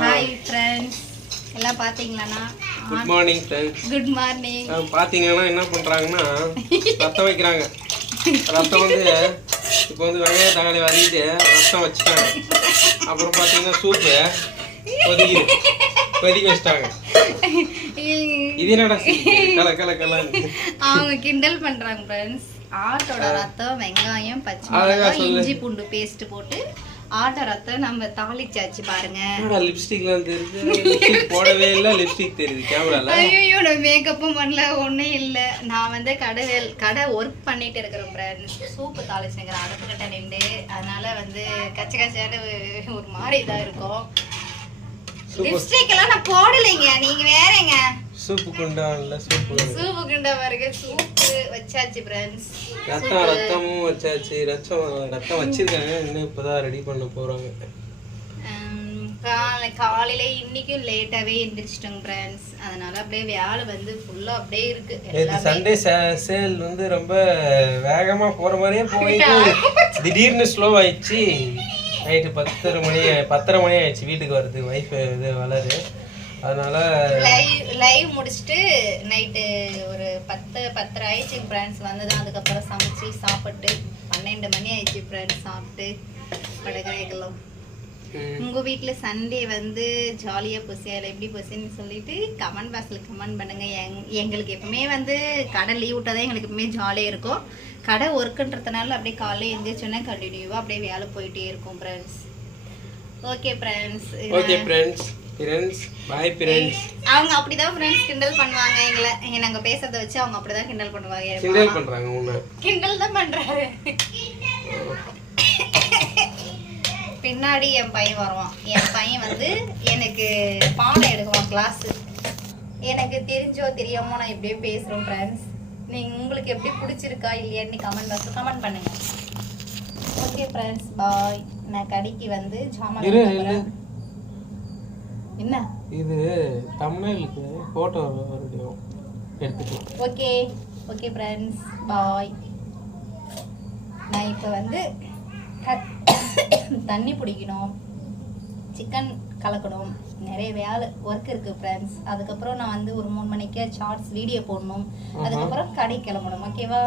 Hi friends, எல்லாம் பாத்தீங்களாண்ணா? Good morning friends. Good morning. பாத்தீங்கன்னா என்ன பண்றாங்கன்னா ரத்தம் வைக்கிறாங்க. ரத்தம் வந்து இப்போ வந்து வெங்காய தக்காளி வதக்கிட்டு ரத்தம் வச்சுட்டாங்க. அப்புறம் பாத்தீங்கன்னா சூப்பு கொதிக்க வச்சிட்டாங்க. இது என்னடா அவங்க கிண்டல் பண்றாங்க ஃப்ரெண்ட்ஸ். ஆட்டோட ரத்தம், வெங்காயம், பச்சை மிளகாய், இஞ்சி பூண்டு பேஸ்ட் போட்டு ஆட்ட ரத்தம் நம்ம தாளிச்சாச்சு பாருங்க. லிப்ஸ்டிக்லாம் தெரியுது, லிப்ஸ்டிக் போடவே இல்ல, லிப்ஸ்டிக் தெரியுது கேமரால. ஐயோ, நான் மேக்கப்பும் பண்ணல, ஒன்றும் இல்லை. நான் வந்து கடை ஒர்க் பண்ணிட்டு இருக்கிறேன் ஃப்ரெண்ட்ஸ். சூப்பு தாளிச்சுங்கிறேன் அடுப்பு கிட்ட நின்று. அதனால வந்து கச்ச கச்சான ஒரு மாதிரி இதாக இருக்கும். லிப்ஸ்டிக் எல்லாம் நான் போடலைங்க, நீங்க வேறங்க. சூப்பு குண்டா இல்ல, சூப்பு குண்டா பாருங்க. சூப்பு வச்சாச்சு ஃப்ரெண்ட்ஸ். ரத்தமும் வச்சாச்சு. ரத்தம் வச்சிருக்காங்க, இன்னும் இப்பதான் ரெடி பண்ண போறாங்க. காலையில இன்னைக்கும் லேட்டாவே எந்திரிச்சிட்டோங்க ஃப்ரெண்ட்ஸ். அதனால அப்படியே வேலை வந்து ஃபுல்லா அப்படியே இருக்கு. சண்டே சேல் வந்து ரொம்ப வேகமா போற மாதிரியே போயிட்டு திடீர்னு ஸ்லோ ஆயிடுச்சு. நைட்டு 10:30 மணி ஆயிடுச்சு வீட்டுக்கு வருது. வைஃப் இது வளரு, அதனால லைவ் முடிச்சுட்டு நைட்டு ஒரு 10:30 ஆயிடுச்சு ஃப்ரெண்ட்ஸ். வந்துதான் அதுக்கப்புறம் சமைச்சு சாப்பிட்டு 12 மணி ஆயிடுச்சு ஃப்ரெண்ட்ஸ். சாப்பிட்டு படுக்கிறேன். உங்க வீட்டுல சண்டே வந்து ஜாலியா போசியா இல்லை எப்படி போச்சுன்னு சொல்லிட்டு கமெண்ட் பாக்ஸ்ல கமெண்ட் பண்ணுங்க. எங்களுக்கு எப்பவுமே வந்து கடை லீவ் விட்டாதான் எங்களுக்கு எப்பவுமே ஜாலியா இருக்கும். கடை ஒர்க்குன்றதுனால அப்படியே காலையில் எழுந்திரிச்சோன்னா கண்டினியூவா அப்படியே வேலை போயிட்டே இருக்கும் friends. Okay friends. Okay friends. Bye friends. அவங்க அப்படிதான் ஃப்ரெண்ட்ஸ் கிண்டல் பண்ணுவாங்க எங்களை. நாங்க பேசுறத வச்சு அவங்க அப்படிதான் கிண்டல் பண்ணுவாங்க. கிண்டல் பண்றாங்க, உன்னை கிண்டல் தான் பண்றாரு. பின்னாடி என் பையன் வருவான். என் பையன் வந்து எனக்கு பாடம் எடுக்குவான் கிளாஸ். எனக்கு தெரிஞ்சோ தெரியாமோ நான் இப்படியே பேசுறோம் ஃப்ரெண்ட்ஸ். நீங்க உங்களுக்கு எப்படி பிடிச்சிருக்கா இல்லையான்னு கமெண்ட் பாக்ஸ்ல கமெண்ட் பண்ணுங்க. ஓகே ஃப்ரெண்ட்ஸ், பாய். நான் கடைக்கு வந்து ஜாமான் என்ன இது தம்ப்நெயிலுக்கு போட்டோ எடுத்துக்கலாம். ஓகே ஃப்ரெண்ட்ஸ், பாய். நான் இப்போ வந்து தண்ணி பிடிக்கணும், சிக்கன் கலக்கணும், நிறைய வேலை ஒர்க் இருக்குது ஃப்ரெண்ட்ஸ். அதுக்கப்புறம் நான் வந்து ஒரு 3 மணிக்கு ஷார்ட்ஸ் வீடியோ போடணும். அதுக்கப்புறம் கடை கிளம்பணும். ஓகேவா?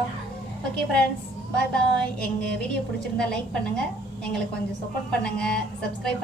ஓகே ஃப்ரெண்ட்ஸ், பாய் பாய். எங்கள் வீடியோ பிடிச்சிருந்தா லைக் பண்ணுங்கள், எங்களுக்கு கொஞ்சம் சப்போர்ட் பண்ணுங்கள், சப்ஸ்கிரைப் பண்ணுங்கள்.